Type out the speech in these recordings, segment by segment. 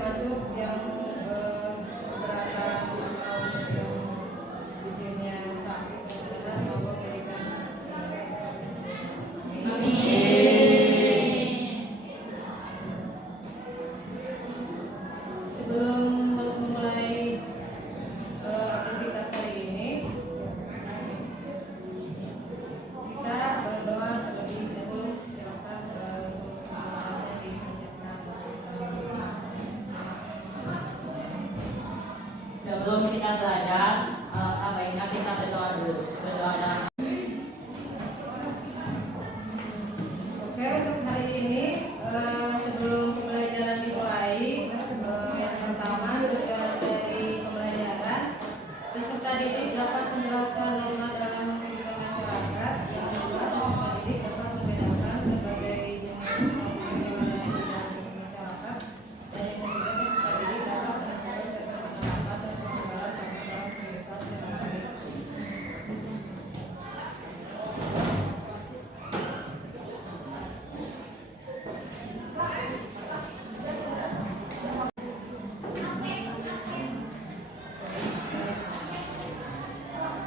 termasuk yang keberatan atau yang izinnya sakit dan Allah berikan. Sebelum memulai aktivitas hari ini, kita berdoa terlebih dahulu. Silakan untuk disiapkan. Sebelum kita belajar, baiknya kita berdoa dulu. Berdoa dalam. Oke, untuk hari ini sebelum pembelajaran dimulai, yang pertama dari pembelajaran peserta didik dapat menjelaskan norma dalam kehidupan masyarakat. Yang kedua, peserta didik dapat membedakan berbagai jenis norma yang ada di dalam kehidupan masyarakat. Dan yang ketiga, peserta didik dapat menentukan contoh penerapan dan pengembangan dalam kehidupan sehari-hari.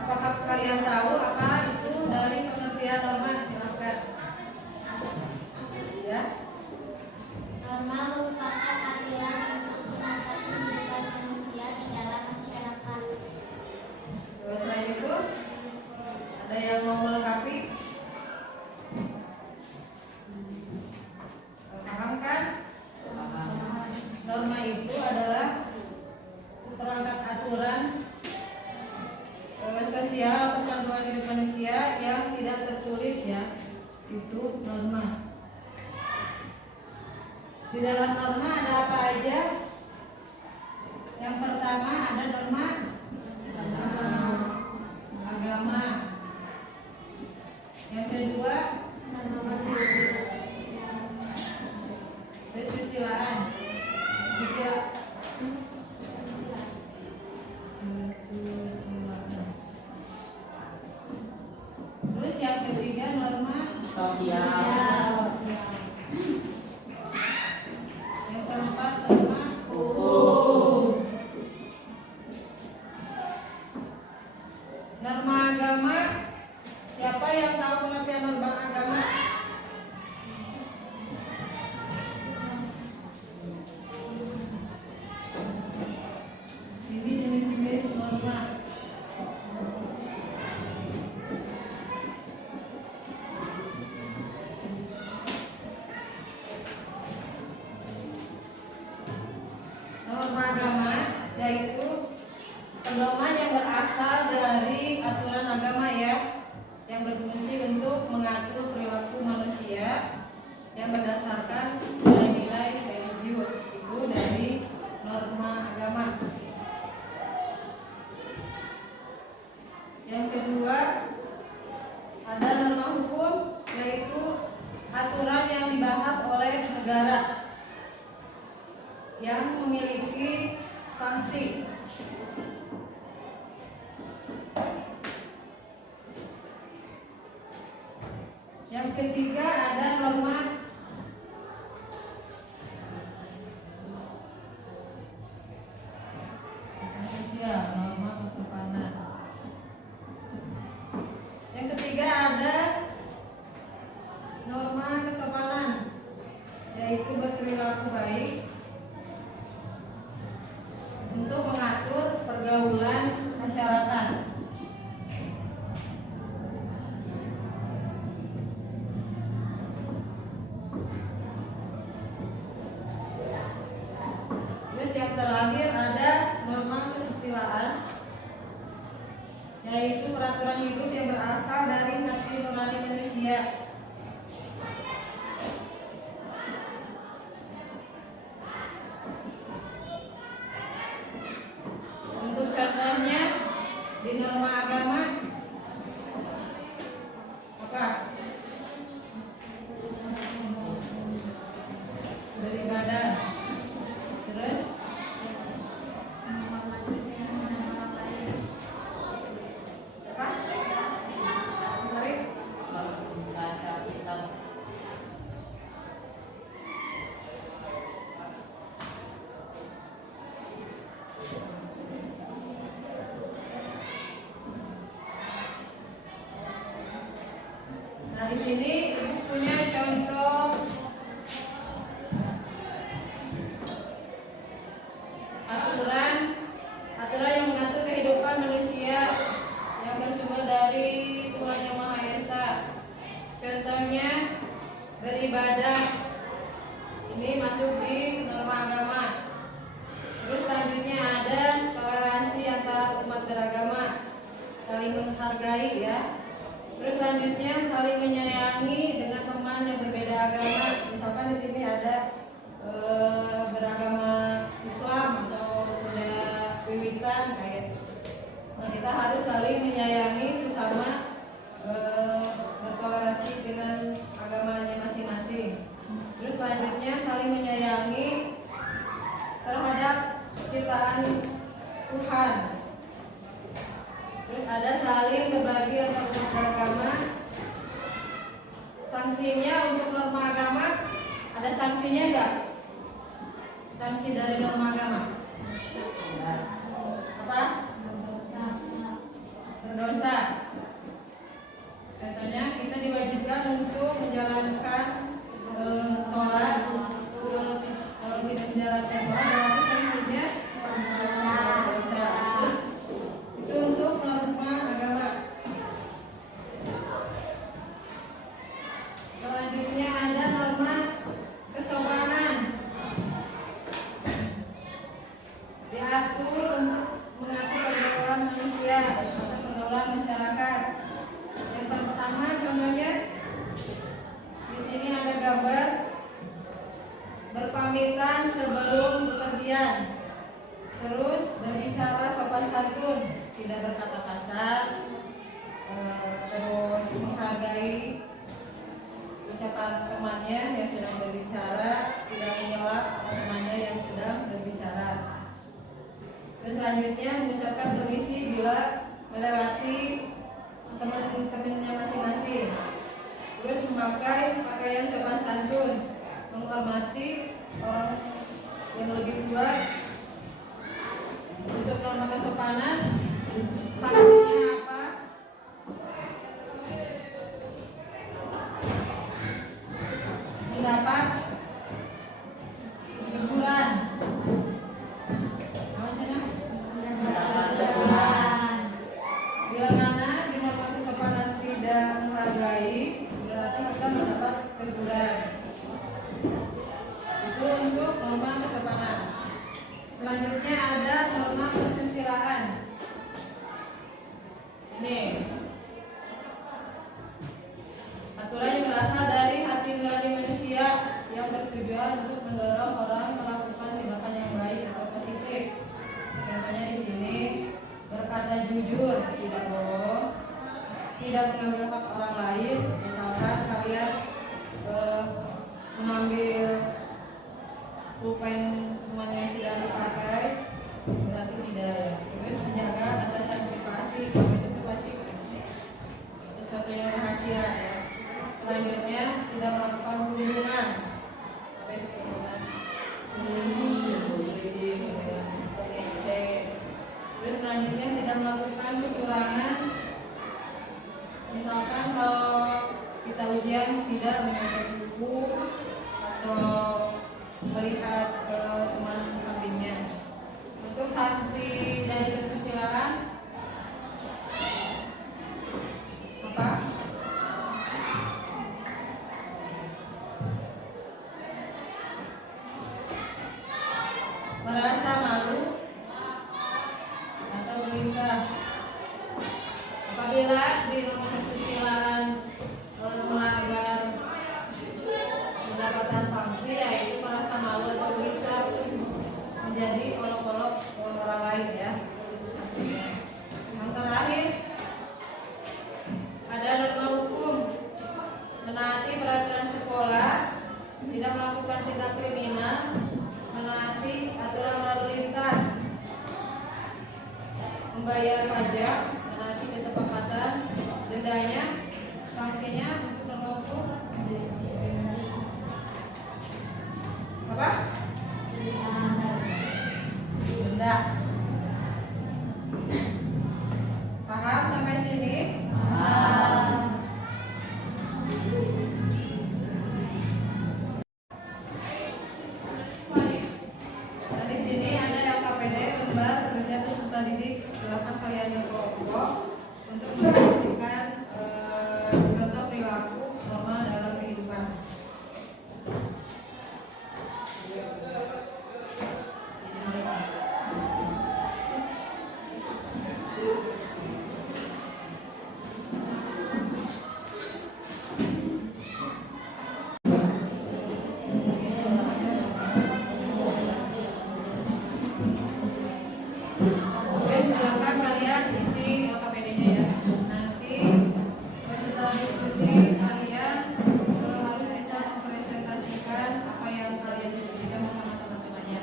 Apakah kalian tahu apa itu dari pengertian norma? Silakan. Ya. Norma merupakan aturan untuk mengatur kehidupan manusia di dalam masyarakat. Terus selain itu, ada yang mau melengkapi? Paham kan? Norma itu adalah perangkat aturan sosial atau panduan hidup manusia yang tidak tertulis, ya. Itu norma. Di dalam norma ada apa aja? Yang pertama ada norma agama. Yang kedua kesusilaan. Terus yang ketiga norma Sosial. Yang keempat norma Hukum. Norma agama. Siapa yang tahu pengertian norma agama? Ini jenis-jenis norma. Norma agama yaitu pedoman yang berasal dari aturan agama, ya, yang berfungsi untuk mengatur perilaku manusia yang berdasarkan nilai-nilai religius. Itu dari norma agama. Yang kedua ada norma hukum, yaitu aturan yang dibahas oleh negara yang memiliki sanksi. Yang ketiga ada norma sosial, norma kesopanan. Yang ketiga ada norma kesopanan, yaitu berperilaku baik untuk mengatur pergaulan masyarakat. Terus yang terakhir ada norma kesusilaan, yaitu peraturan hidup yang berasal dari hati nurani manusia. Untuk contohnya di norma agama apa? Beribadah. Terus apa? Tarik. Membaca kitab. sini Ibu punya contoh aturan yang mengatur kehidupan manusia yang bersumber dari Tuhan Yang Maha Esa. Contohnya beribadah, ini masuk di norma agama. Terus selanjutnya ada toleransi antar umat beragama, saling menghargai ya. Terus selanjutnya saling menyayangi dengan teman yang berbeda agama. Misalkan di sini ada beragama Islam atau sudah wiwitan kayak. Nah, kita harus saling menyayangi sesama, bertoleransi dengan agamanya masing-masing. Terus selanjutnya saling menyayangi terhadap ciptaan Tuhan. Terus ada saling berbagi antar umat beragama. Sanksinya untuk norma agama, ada sanksinya enggak? Sanksi dari norma agama apa? Berdosa. Contohnya kita diwajibkan untuk menjalankan sholat. Kalau tidak menjalankan sholat berarti sanksinya dosa. Itu untuk norma agama. Selanjutnya ada norma kesopanan. Diatur untuk mengatur pergaulan manusia atau pergaulan masyarakat. Yang pertama contohnya di sini ada gambar berpamitan sebelum bepergian. Terus berbicara sopan santun, tidak berkata kasar, terus menghargai ucapan temannya yang sedang berbicara, tidak menyela temannya yang sedang berbicara. Terus selanjutnya mengucapkan permisi bila melewati teman-temannya masing-masing. Terus memakai pakaian sopan santun, menghormati orang yang lebih tua. Untuk norma kesopanan, sanksinya apa? Mendapat teguran. Bila mana di norma kesopanan tidak menghargai, berarti kita mendapat teguran. Itu untuk norma kesopanan. Selanjutnya ada norma kesusilaan. Ini aturan yang berasal dari hati nurani manusia yang bertujuan untuk mendorong orang melakukan tindakan yang baik atau positif. Contohnya di sini berkata jujur, tidak bohong, tidak mengambil hak orang lain. Misalkan kalian mengambil pulpen teman yang sedang dipakai, berarti tidak ya. Terus menjaga batasan privasi, itu privasi sesuatu yang rahasia ya. Selanjutnya tidak melakukan perundungan. Apa itu perundungan? Terus selanjutnya tidak melakukan kecurangan. Misalkan kalau kita ujian tidak menyampaikan buku atau melihat ke teman sampingnya. Untuk sanksi dari kesusilaan apa? Merasa malu atau gelisah. Apabila di norma kesusilaan melanggar mendapatkan sanksi, yaitu merasa malu atau gelisah, menjadi olok-olok orang lain ya, itu sanksinya. Yang terakhir ada norma hukum, menaati peraturan sekolah, tidak melakukan tindak kriminal, menaati aturan lalu lintas, membayar pajak, menaati kesepakatan, dendanya, sanksinya untuk norma hukum apa? Denda. Paham sampai sini? Paham. peserta didik, silakan kalian berkelompok untuk mendiskusikan contoh perilaku normal dalam kehidupan. Oke, silakan kalian isi LKPD-nya ya. Nanti setelah diskusi kalian harus bisa mempresentasikan apa yang kalian diskusikan bersama teman-temannya.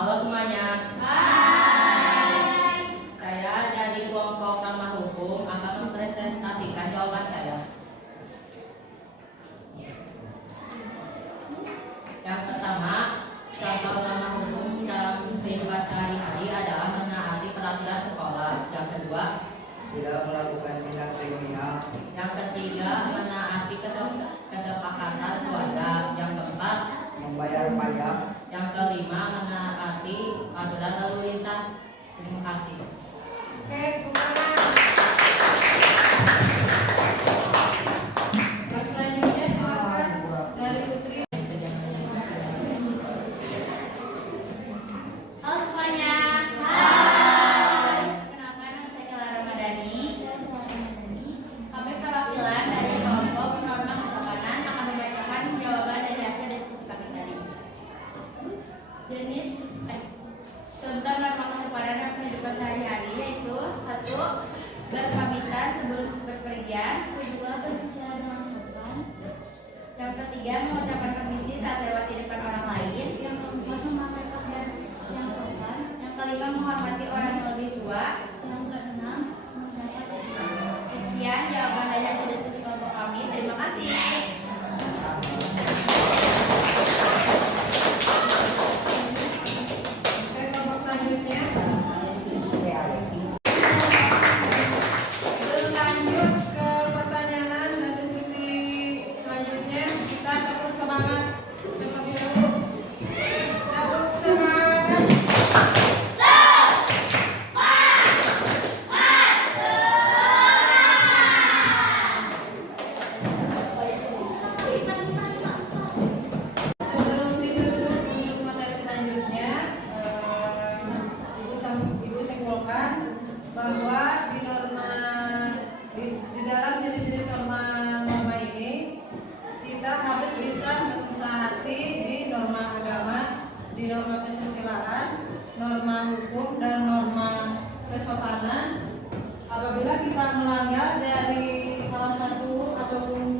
Halo semuanya. Saya dari kelompok norma hukum akan mempresentasikan jawaban saya. Yang pertama, contoh norma hukum dalam kehidupan sehari-hari adalah menaati peraturan sekolah. Yang kedua, tidak melakukan tindak kriminal, yang ketiga, menaati kesepakatan keluarga. Yang keempat, membayar pajak, yang kelima, menaati aturan lalu lintas. Terima kasih. Oke, bukan. Yang selanjutnya silakan dari Putri. Halo semuanya. Hai. Kenalkan nama saya Kala Ramadhani. Saya Sarah Ramadhani. Kami perwakilan dari kelompok norma kesopanan akan membacakan jawaban dari hasil diskusi kami tadi. Jenis contoh norma kesopanan dalam kehidupan sehari-hari yaitu 1. Berpamitan sebelum berpergian. 2. Berbicara dengan sopan. Yang ketiga, mengucapkan permisi saat lewat di depan orang lain. Yang keempat, memakai pakaian yang sopan. Yang kelima, menghormati orang yang lebih tua. Yang keenam, mendapat etika. Sekian jawaban dari hasil diskusi kelompok kami. Terima kasih. Oke, kelompok selanjutnya. Berlanjut ke pertanyaan dan diskusi selanjutnya, kita tepuk semangat terlebih dahulu. Tepuk semangat. Sebelum ditutup untuk materi selanjutnya, Ibu simpulkan bahwa di dalam jenis-jenis norma ini kita harus bisa menaati di norma agama, di norma kesusilaan, norma hukum dan norma kesopanan. Apabila kita melanggar dari salah satu ataupun